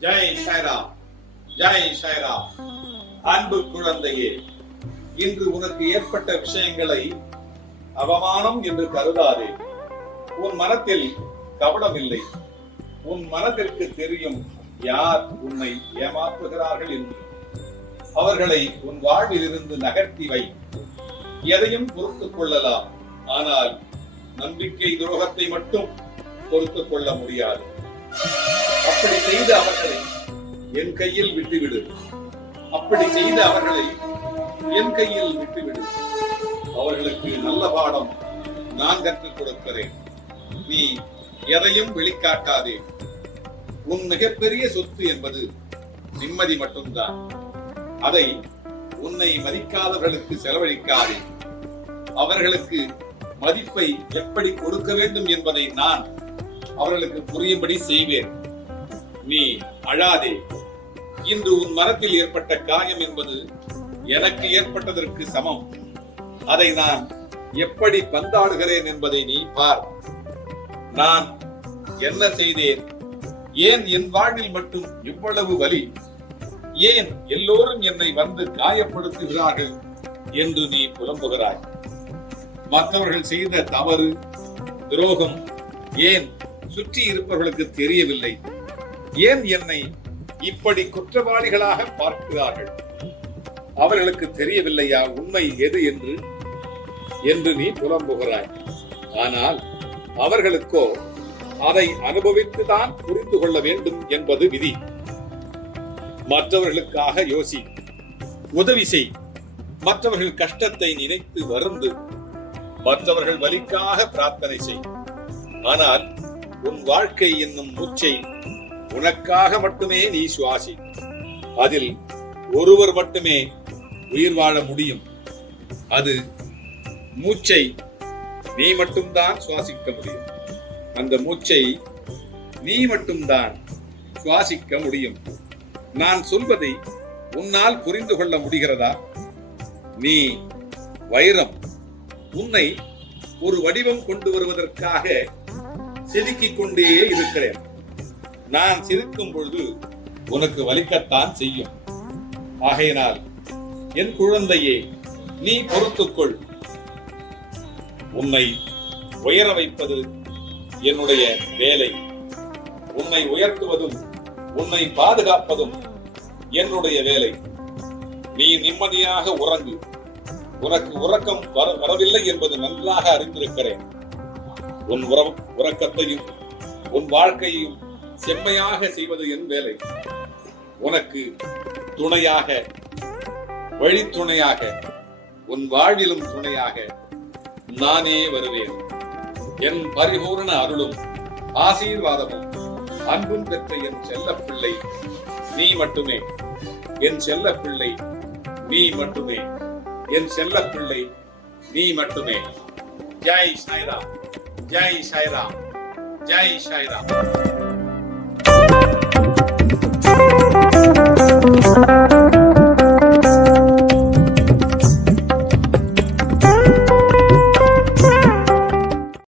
ஜெய் சாய்ராம் ஜெய் சாய்ராம். அன்பு குழந்தையே இன்று உனக்கு ஏற்பட்ட விஷயங்களை அவமானம் என்று கருதாதே. உன் மனத்தில் கவனம் இல்லை. உன் மனதிற்கு தெரியும் யார் உன்னை ஏமாற்றுகிறார்கள் என்று. அவர்களை உன் வாழ்வில் இருந்து நகர்த்தி வை. எதையும் பொறுத்துக் கொள்ளலாம். ஆனால் நம்பிக்கை துரோகத்தை மட்டும் பொறுத்துக் கொள்ள முடியாது. அப்படி செய்த அவர்களை என் கையில் விட்டுவிடு. அப்படி செய்த அவர்களை என் கையில் விட்டுவிடு. அவர்களுக்கு நல்ல பாடம் நான் கற்றுக் கொடுக்கிறேன். நீ எதையும் வெளிக்காட்டாதே. உன் மிகப்பெரிய சொத்து என்பது நிம்மதி மட்டும்தான். அதை உன்னை மதிக்காதவர்களுக்கு செலவழிக்காதே. அவர்களுக்கு மதிப்பை எப்படி கொடுக்க வேண்டும் என்பதை நான் அவர்களுக்கு புரியும்படி செய்வேன். நீ அழாதே. இன்று உன் மனத்தில் ஏற்பட்ட காயம் என்பது எனக்கு ஏற்பட்டதற்கு சமம். அதை நான் எப்படி பந்தாடுகிறேன் என்பதை நீ பார். நான் என்ன செய்தேன்? ஏன் என் வாழ்வில் மட்டும் இவ்வளவு வலி? ஏன் எல்லோரும் என்னை வந்து காயப்படுத்துகிறார்கள் என்று நீ புலம்புகிறாய்? மற்றவர்கள் செய்த தவறு துரோகம் ஏன் சுற்றி இருப்பவர்களுக்கு தெரியவில்லை? ஏன் என்னை இப்படி குற்றவாளிகளாக பார்க்கிறார்கள்? அவர்களுக்கு தெரியவில்லையா உண்மை எது என்று? என்று நீ புலம்புகிறாய். ஆனால் அவர்களுக்கோ அதை அனுபவித்துதான் புரிந்து கொள்ள வேண்டும் என்பது விதி. மற்றவர்களுக்காக யோசி. உதவி செய். மற்றவர்கள் கஷ்டத்தை நினைத்து வருந்து மற்றவர்கள் வலிக்காக பிரார்த்தனை செய். ஆனால் உன் வாழ்க்கை என்னும் மூச்சை உனக்காக மட்டுமே நீ சுவாசி. அதில் ஒருவர் மட்டுமே உயிர் வாழ முடியும். அது மூச்சை நீ மட்டும்தான் சுவாசிக்க முடியும். அந்த மூச்சை நீ மட்டும்தான் சுவாசிக்க முடியும். நான் சொல்வதை உன்னால் புரிந்து கொள்ள முடிகிறதா? நீ வைரம் உன்னை ஒரு வடிவம் கொண்டு வருவதற்காக செதுக்கிக் கொண்டே இருக்கிறேன். நான் சிரிக்கும் பொழுது உனக்கு வலிக்கத்தான் செய்யும். ஆகையினால் என் குழந்தையே நீ பொறுத்துக்கொள். உன்னை உயர வைப்பது என்னுடைய வேலை. உன்னை உயர்த்துவதும் உன்னை பாதுகாப்பதும் என்னுடைய வேலை. நீ நிம்மதியாக உறங்கு. உனக்கு உறக்கம் வர வரவில்லை என்பது நன்றாக அறிந்திருக்கிறேன். உன் உறவு உறக்கத்தையும் உன் வாழ்க்கையையும் செம்மையாக செய்வது என் வேலை. உனக்கு துணையாக வழித்துணையாக உன் வாழ்விலும் துணையாக நானே வருவேன். என் பரிபூர்ண அருளும் ஆசீர்வாதமும் அன்பும் பெற்ற என் செல்ல பிள்ளை நீ மட்டுமே. என் செல்ல பிள்ளை நீ மட்டுமே. என் செல்ல பிள்ளை நீ மட்டுமே. ஜெய் சாய்ராம் ஜெய் சாய்ராம் ஜெய் சாய்ராம். Thank you.